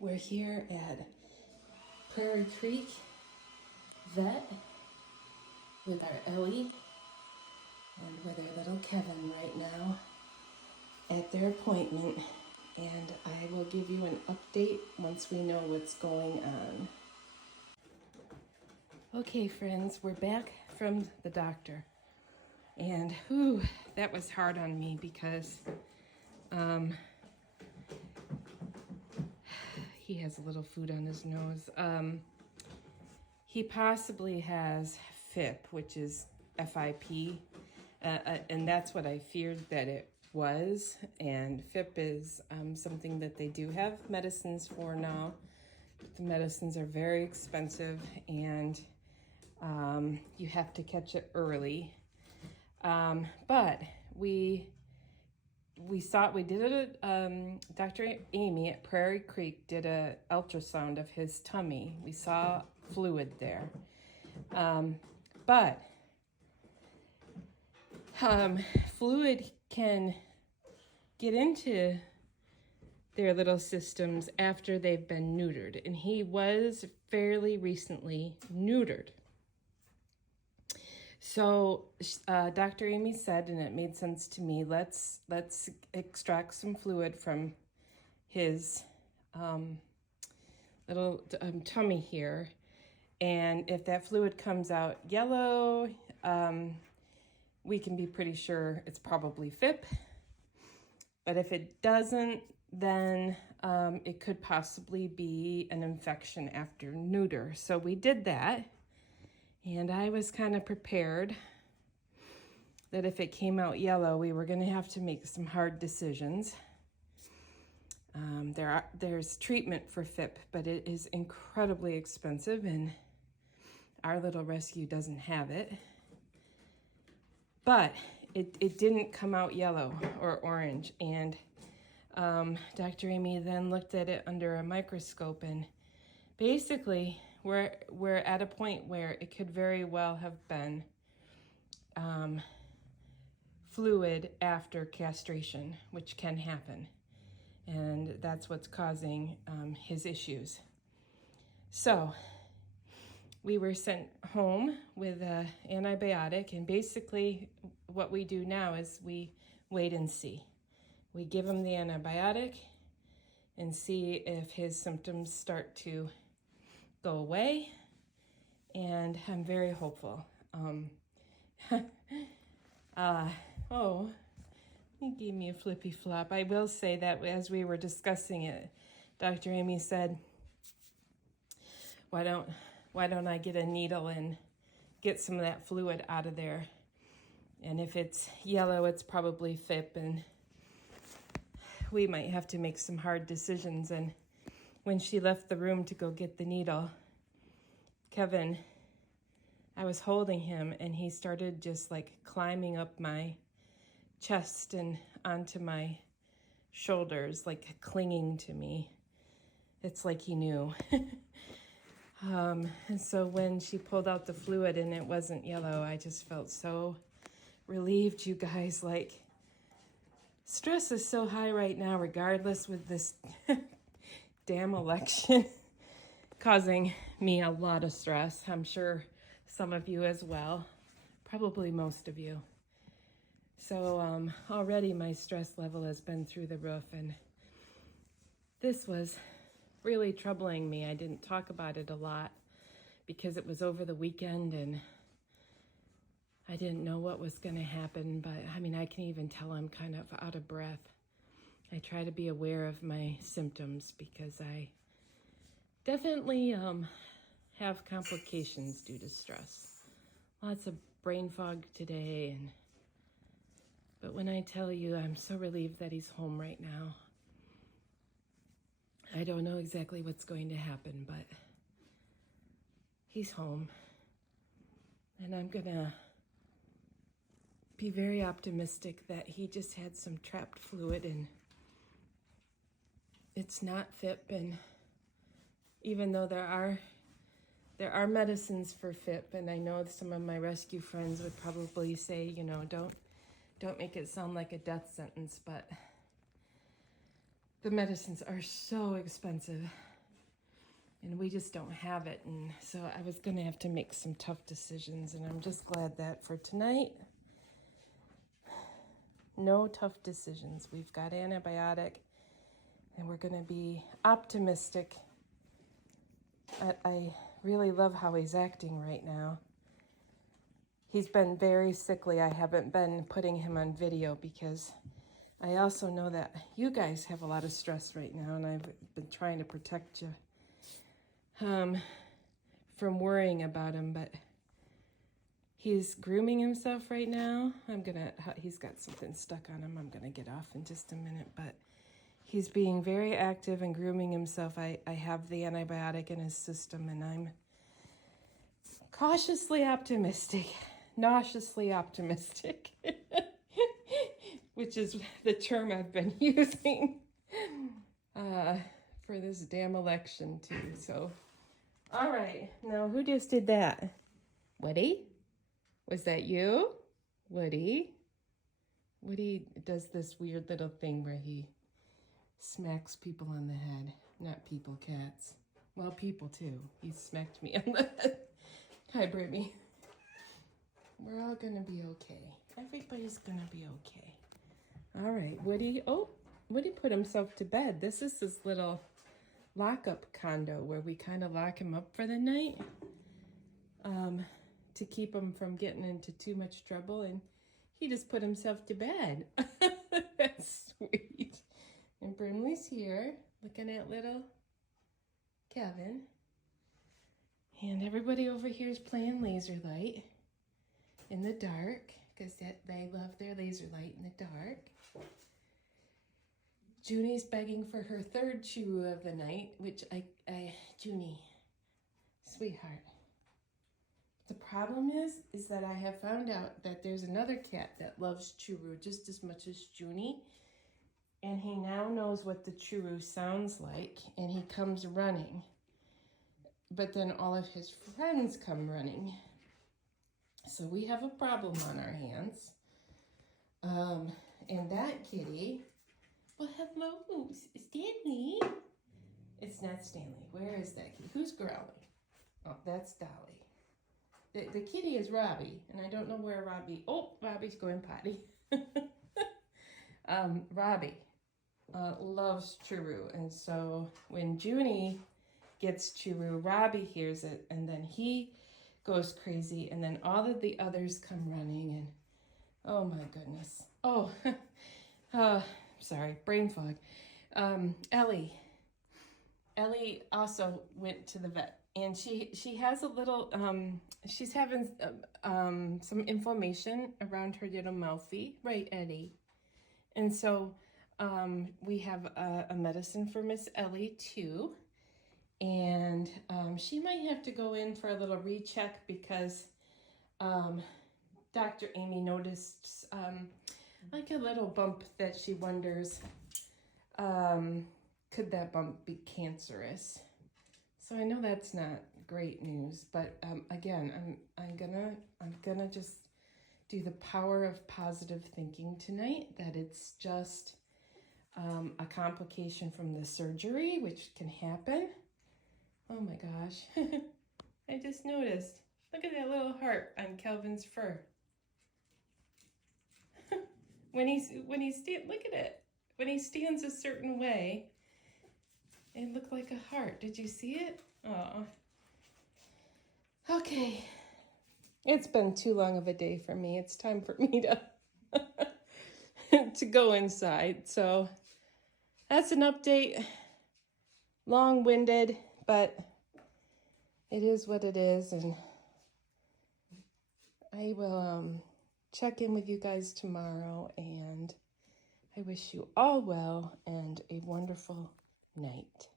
We're here at Prairie Creek Vet with our Ellie and with our little Kevin right now at their appointment, and I will give you an update once we know what's going on. Okay friends, we're back from the doctor, and that was hard on me because he has a little food on his nose. He possibly has FIP, which is FIP, and that's what I feared that it was. And FIP is something that they do have medicines for now. The medicines are very expensive, and you have to catch it early. But we did it. Dr. Amy at Prairie Creek did a ultrasound of his tummy. We saw fluid there, but fluid can get into their little systems after they've been neutered, and he was fairly recently neutered. So Dr. Amy said, and it made sense to me, let's extract some fluid from his little tummy here, and if that fluid comes out yellow, we can be pretty sure it's probably FIP. But if it doesn't, then it could possibly be an infection after neuter. So we did that. And I was kind of prepared that if it came out yellow, we were going to have to make some hard decisions. There's treatment for FIP, but it is incredibly expensive, and our little rescue doesn't have it. But it didn't come out yellow or orange, and Dr. Amy then looked at it under a microscope, and basically we're at a point where it could very well have been fluid after castration, which can happen, and that's what's causing his issues. So we were sent home with an antibiotic, and basically what we do now is we wait and see. We give him the antibiotic and see if his symptoms start to go away, and I'm very hopeful. He gave me a flippy flop. I will say that as we were discussing it, Dr. Amy said, why don't I get a needle and get some of that fluid out of there? And if it's yellow, it's probably FIP, and we might have to make some hard decisions. And when she left the room to go get the needle, Kevin, I was holding him, and he started just like climbing up my chest and onto my shoulders, like clinging to me. It's like he knew. And so when she pulled out the fluid and it wasn't yellow, I just felt so relieved, you guys. Like, stress is so high right now, regardless, with this damn election causing me a lot of stress. I'm sure some of you as well, probably most of you. So already my stress level has been through the roof, and this was really troubling me. I didn't talk about it a lot because it was over the weekend and I didn't know what was going to happen, but I mean, I can even tell I'm kind of out of breath. I try to be aware of my symptoms because I definitely have complications due to stress. Lots of brain fog today, but when I tell you I'm so relieved that he's home right now, I don't know exactly what's going to happen, but he's home, and I'm gonna be very optimistic that he just had some trapped fluid and it's not FIP. And even though there are medicines for FIP, and I know some of my rescue friends would probably say, you know, don't make it sound like a death sentence, but the medicines are so expensive. and we just don't have it. And so I was going to have to make some tough decisions, and I'm just glad that for tonight, no tough decisions. We've got antibiotic, and we're going to be optimistic. I really love how he's acting right now. He's been very sickly. I haven't been putting him on video because I also know that you guys have a lot of stress right now, and I've been trying to protect you from worrying about him, but he's grooming himself right now. He's got something stuck on him. I'm gonna get off in just a minute, but he's being very active and grooming himself. I have the antibiotic in his system, and I'm cautiously optimistic, nauseously optimistic, which is the term I've been using for this damn election too. So, all right, now who just did that? Woody? Was that you? Woody? Woody does this weird little thing where he smacks people on the head. Not people, cats. Well, people too. He smacked me on the head. Hi, Brittany. We're all gonna be okay. Everybody's gonna be okay. All right, Woody. Oh, Woody put himself to bed. This is his little lockup condo where we kind of lock him up for the night to keep him from getting into too much trouble, and he just put himself to bed. That's sweet. And Brimley's here looking at little Kevin. And everybody over here is playing laser light in the dark because they love their laser light in the dark. Junie's begging for her third chew of the night, which Junie, sweetheart. The problem is that I have found out that there's another cat that loves churu just as much as Junie, and he now knows what the churu sounds like, and he comes running. But then all of his friends come running. So we have a problem on our hands. And that kitty, well, hello, Stanley. It's not Stanley. Where is that kitty? Who's growling? Oh, that's Dolly. The kitty is Robbie, and I don't know where Robbie, oh, Robbie's going potty. Robbie loves churu, and so when Junie gets churu, Robbie hears it, and then he goes crazy, and then all of the others come running, and oh my goodness. Oh, sorry, brain fog. Ellie also went to the vet, and she has a little, she's having some inflammation around her little mouthy, right, Eddie? And so we have a medicine for Miss Ellie too. And she might have to go in for a little recheck because Dr. Amy noticed like a little bump that she wonders, could that bump be cancerous? So I know that's not great news, but again, I'm gonna just do the power of positive thinking tonight, that it's just a complication from the surgery, which can happen. Oh my gosh, I just noticed. Look at that little heart on Kelvin's fur. When he look at it. When he stands a certain way, it looked like a heart. Did you see it? Oh. Okay. It's been too long of a day for me. It's time for me to to go inside. So that's an update. Long-winded, but it is what it is, and I will check in with you guys tomorrow, and I wish you all well and a wonderful night.